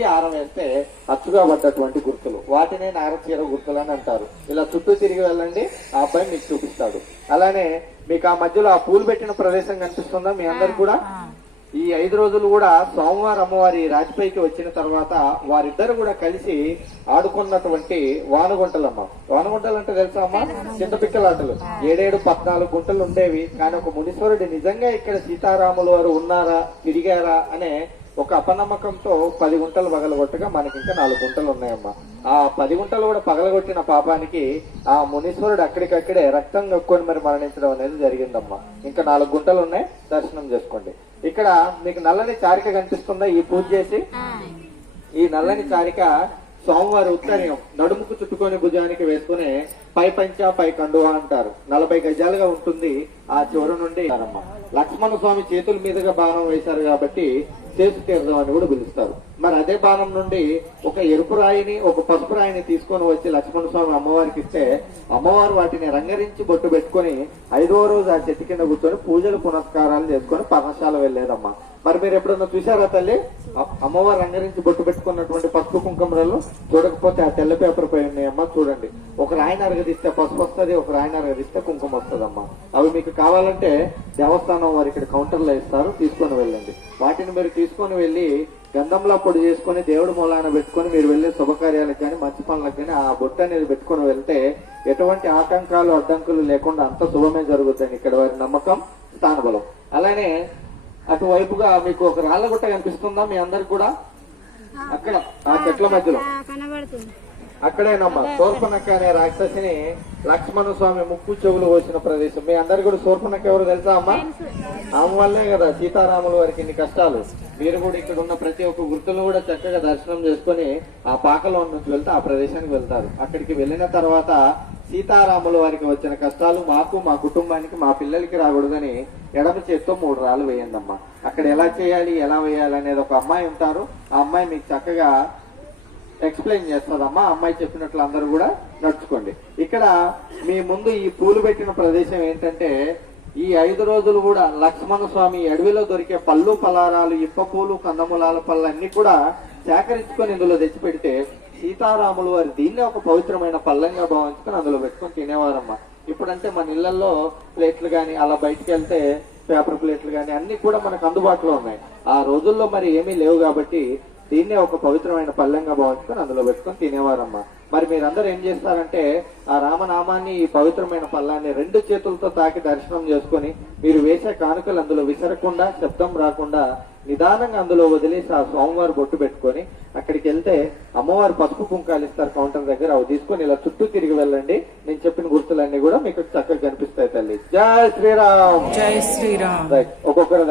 ముక్కుకి ఆరం వేస్తే అచ్చుగా పడ్డటువంటి గుర్తులు. వాటినే నారచీర గుర్తులు అని అంటారు. ఇలా చుట్టూ తిరిగి వెళ్ళండి ఆ అబ్బాయి మీకు చూపిస్తాడు. అలానే మీకు ఆ మధ్యలో ఆ పూలు పెట్టిన ప్రదేశం కనిపిస్తుందా మీ అందరు కూడా? ఈ ఐదు రోజులు కూడా సోమవారం అమ్మవారి రాజపైకి వచ్చిన తర్వాత వారిద్దరు కూడా కలిసి ఆడుకున్నటువంటి వానగుంటలమ్మ. వానగుంటలు అంటే తెలుసా అమ్మా? చిన్న పిక్కలాటలు. ఏడేడు పద్నాలుగు గుంటలు ఉండేవి. కానీ ఒక మునీశ్వరుడు నిజంగా ఇక్కడ సీతారాములు వారు ఉన్నారా తిరిగారా అనే ఒక అపనమ్మకంతో పది గుంటలు పగలగొట్టగా మనకి ఇంకా నాలుగు గుంటలు ఉన్నాయమ్మా. ఆ పది గుంటలు కూడా పగలగొట్టిన పాపానికి ఆ మునీశ్వరుడు అక్కడికక్కడే రక్తం కక్కుని మరి మరణించడం అనేది జరిగిందమ్మా. ఇంకా నాలుగు గుంటలు ఉన్నాయి దర్శనం చేసుకోండి. ఇక్కడ మీకు నల్లని చారిక కనిపిస్తుందా? ఈ పూజ చేసి? ఈ నల్లని చారిక సోమవారం ఉత్తర్యం నడుముకు చుట్టుకొని భుజానికి వేసుకుని పై పంచ పై కండువా అంటారు. నలభై గజాలుగా ఉంటుంది ఆ చివరి నుండి. లక్ష్మణ స్వామి చేతుల మీదుగా బాణం వేశారు కాబట్టి చేసు తీర్థం అని కూడా పిలుస్తారు. మరి అదే బాణం నుండి ఒక ఎరుపు రాయిని ఒక పసుపు రాయిని తీసుకొని వచ్చి లక్ష్మణ స్వామి అమ్మవారికి ఇస్తే అమ్మవారు వాటిని రంగరించి బొట్టు పెట్టుకొని ఐదో రోజు ఆ చెట్టు కింద కూర్చొని పూజలు పునస్కారాలు చేసుకొని పర్ణశాల వెళ్ళేదమ్మా. మరి మీరు ఎప్పుడన్నా చూసారా తల్లి? అమ్మవారు రంగరించి బొట్టు పెట్టుకున్నటువంటి పసుపు కుంకుమరాలు చూడకపోతే ఆ తెల్ల పేపర్ పై ఉన్నాయమ్మా చూడండి. ఒక రాయిని అరగదిస్తే పసుపు వస్తుంది ఒక రాయిని అరగదిస్తే కుంకుమ వస్తుందమ్మా. అవి మీకు కావాలంటే దేవస్థానం వారు ఇక్కడ కౌంటర్లో ఇస్తారు తీసుకొని వెళ్ళండి. వాటిని మీరు తీసుకొని వెళ్ళి గంధంలో పొడి చేసుకొని దేవుడి మూలాన పెట్టుకొని మీరు వెళ్ళే శుభకార్యాలకు కానీ మంచి పనులకు కానీ ఆ బొట్టు అనేది పెట్టుకొని వెళ్తే ఎటువంటి ఆటంకాలు అడ్డంకులు లేకుండా అంత శుభమే జరుగుతుంది ఇక్కడ వారి నమ్మకం స్థానబలం. అలానే అటువైపుగా మీకు ఒక రాళ్ళ గుట్ట కనిపిస్తుందా మీ అందరికి కూడా? అక్కడ ఆ చెట్ల మధ్యలో. అక్కడేనమ్మా శూర్పణక్క అనే రాక్షసిని లక్ష్మణ స్వామి ముక్కు చెవులు పోసిన ప్రదేశం. మీ అందరికి కూడా శూర్పణక్క ఎవరు తెలుసా అమ్మా? ఆమె వల్లే కదా సీతారాముల వారికి ఇన్ని కష్టాలు. మీరు కూడా ఇక్కడ ఉన్న ప్రతి ఒక్క గుర్తులు కూడా చక్కగా దర్శనం చేసుకొని ఆ పాకలో నుంచి వెళ్తే ఆ ప్రదేశానికి వెళ్తారు. అక్కడికి వెళ్ళిన తర్వాత సీతారాముల వారికి వచ్చిన కష్టాలు మాకు మా కుటుంబానికి మా పిల్లలకి రాకూడదని ఎడమ చేత్తో మూడు రాళ్ళు వేయందమ్మా అక్కడ ఎలా చేయాలి ఎలా వేయాలి అనేది ఒక అమ్మాయి ఉంటారు. ఆ అమ్మాయి మీకు చక్కగా ఎక్స్ప్లెయిన్ చేస్తుందమ్మా. అమ్మాయి చెప్పినట్లు అందరూ కూడా నడుచుకోండి. ఇక్కడ మీ ముందు ఈ పూలు పెట్టిన ప్రదేశం ఏంటంటే ఈ ఐదు రోజులు కూడా లక్ష్మణ స్వామి అడవిలో దొరికే పళ్ళు పలారాలు ఇప్ప పూలు కందమూలాల పళ్ళు అన్ని కూడా సేకరించుకొని ఇందులో తెచ్చిపెడితే సీతారాములు వారు దీన్నే ఒక పవిత్రమైన పళ్ళంగా భావించుకొని అందులో పెట్టుకొని తినేవారమ్మా. ఇప్పుడంటే మన ఇళ్ళలో ప్లేట్లు కానీ అలా బయటకు వెళ్తే పేపర్ ప్లేట్లు కానీ అన్ని కూడా మనకు అందుబాటులో ఉన్నాయి. ఆ రోజుల్లో మరి ఏమీ లేవు కాబట్టి దీన్నే ఒక పవిత్రమైన పళ్ళంగా భావించుకొని అందులో పెట్టుకొని తినేవారమ్మా. మరి మీరందరూ ఏం చేస్తారంటే ఆ రామనామాన్ని ఈ పవిత్రమైన పల్లాన్ని రెండు చేతులతో తాకి దర్శనం చేసుకొని మీరు వేసే కానుకలు అందులో విసరకుండా శబ్దం రాకుండా నిదానంగా అందులో వదిలేసి ఆ సోమవారం బొట్టు పెట్టుకొని అక్కడికి వెళ్తే అమ్మవారు పసుపు కుంకాలు ఇస్తారు కౌంటర్ దగ్గర అవి తీసుకొని ఇలా చుట్టూ తిరిగి వెళ్ళండి. నేను చెప్పిన గుర్తులన్నీ కూడా మీకు చక్కగా కనిపిస్తాయి తల్లి. జై శ్రీరామ్. జై శ్రీరామ్. ఒక్కొక్కరు